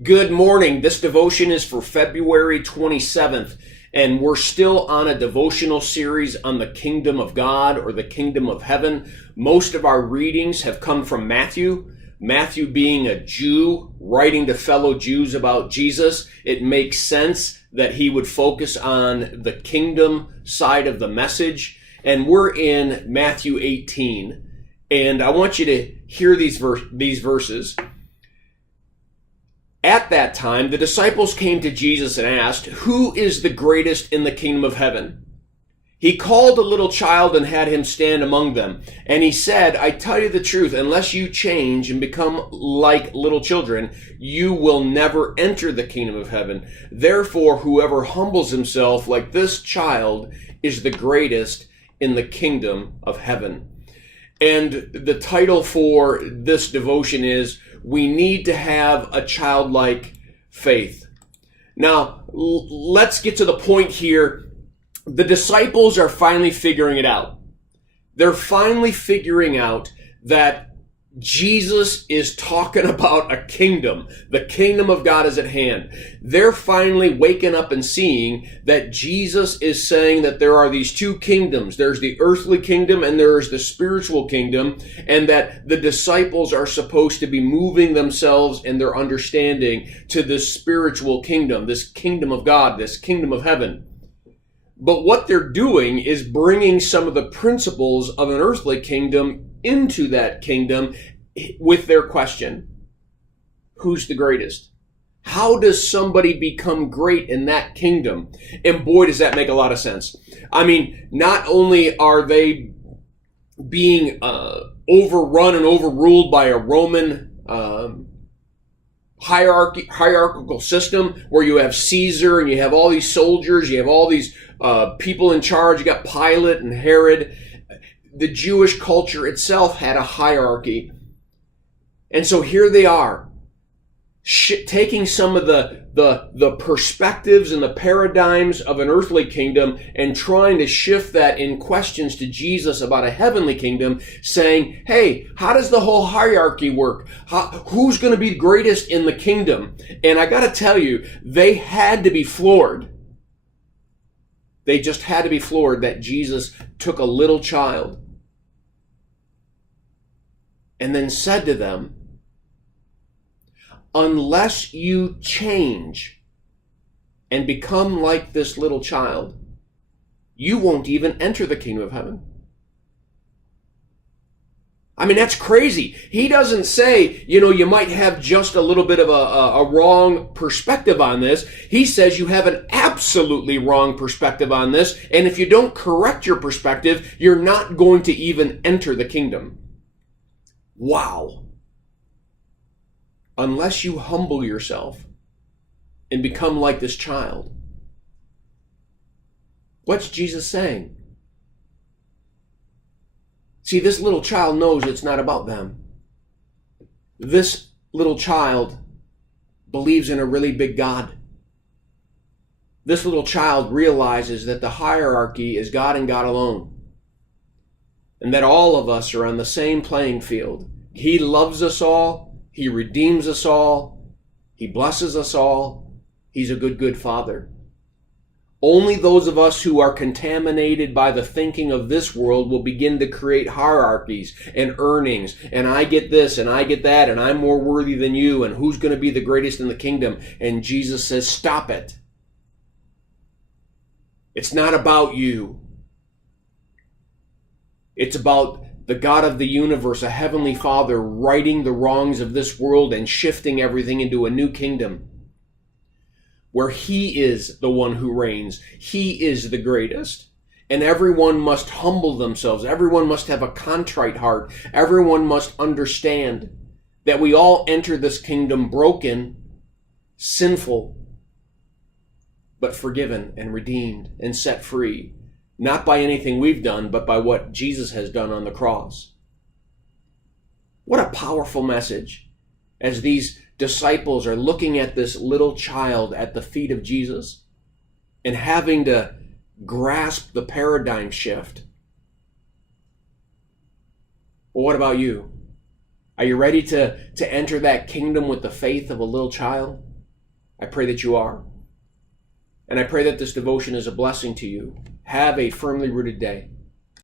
Good morning. This devotion is for February 27th, and we're still on a devotional series on the kingdom of God or the kingdom of heaven. Most of our readings have come from Matthew. Matthew being a Jew, writing to fellow Jews about Jesus, it makes sense that he would focus on the kingdom side of the message. And we're in Matthew 18, and I want you to hear these verses. At that time, the disciples came to Jesus and asked, "Who is the greatest in the kingdom of heaven?" He called a little child and had him stand among them. And he said, "I tell you the truth, unless you change and become like little children, you will never enter the kingdom of heaven. Therefore, whoever humbles himself like this child is the greatest in the kingdom of heaven." And the title for this devotion is, "We need to have a childlike faith." Now, let's get to the point here. The disciples are finally figuring it out. They're finally figuring out that Jesus is talking about a kingdom. The kingdom of God is at hand. They're finally waking up and seeing that Jesus is saying that there are these two kingdoms. There's the earthly kingdom and there's the spiritual kingdom, and that the disciples are supposed to be moving themselves in their understanding to this spiritual kingdom, this kingdom of God, this kingdom of heaven. But what they're doing is bringing some of the principles of an earthly kingdom into that kingdom with their question: who's the greatest? How does somebody become great in that kingdom? And boy, does that make a lot of sense. I mean, not only are they being overrun and overruled by a Roman hierarchical system where you have Caesar and you have all these soldiers, you have all these people in charge, you got Pilate and Herod. The Jewish culture itself had a hierarchy. And so here they are, taking some of the perspectives and the paradigms of an earthly kingdom and trying to shift that in questions to Jesus about a heavenly kingdom, saying, hey, how does the whole hierarchy work? Who's going to be greatest in the kingdom? And I got to tell you, they had to be floored. They just had to be floored that Jesus took a little child and then said to them, unless you change and become like this little child, you won't even enter the kingdom of heaven. I mean, that's crazy. He doesn't say, you might have just a little bit of a wrong perspective on this. He says you have an absolutely wrong perspective on this, and if you don't correct your perspective, you're not going to even enter the kingdom. Wow. Unless you humble yourself and become like this child. What's Jesus saying? See, this little child knows it's not about them. This little child believes in a really big God. This little child realizes that the hierarchy is God and God alone, and that all of us are on the same playing field. He loves us all. He redeems us all. He blesses us all. He's a good, good Father. Only those of us who are contaminated by the thinking of this world will begin to create hierarchies and earnings, and I get this and I get that, and I'm more worthy than you, and who's going to be the greatest in the kingdom? And Jesus says, stop it. It's not about you. It's about the God of the universe, a heavenly Father, righting the wrongs of this world and shifting everything into a new kingdom where He is the one who reigns. He is the greatest. And everyone must humble themselves. Everyone must have a contrite heart. Everyone must understand that we all enter this kingdom broken, sinful, but forgiven and redeemed and set free. Not by anything we've done, but by what Jesus has done on the cross. What a powerful message as these disciples are looking at this little child at the feet of Jesus and having to grasp the paradigm shift. Well, what about you? Are you ready to enter that kingdom with the faith of a little child? I pray that you are. And I pray that this devotion is a blessing to you. Have a firmly rooted day.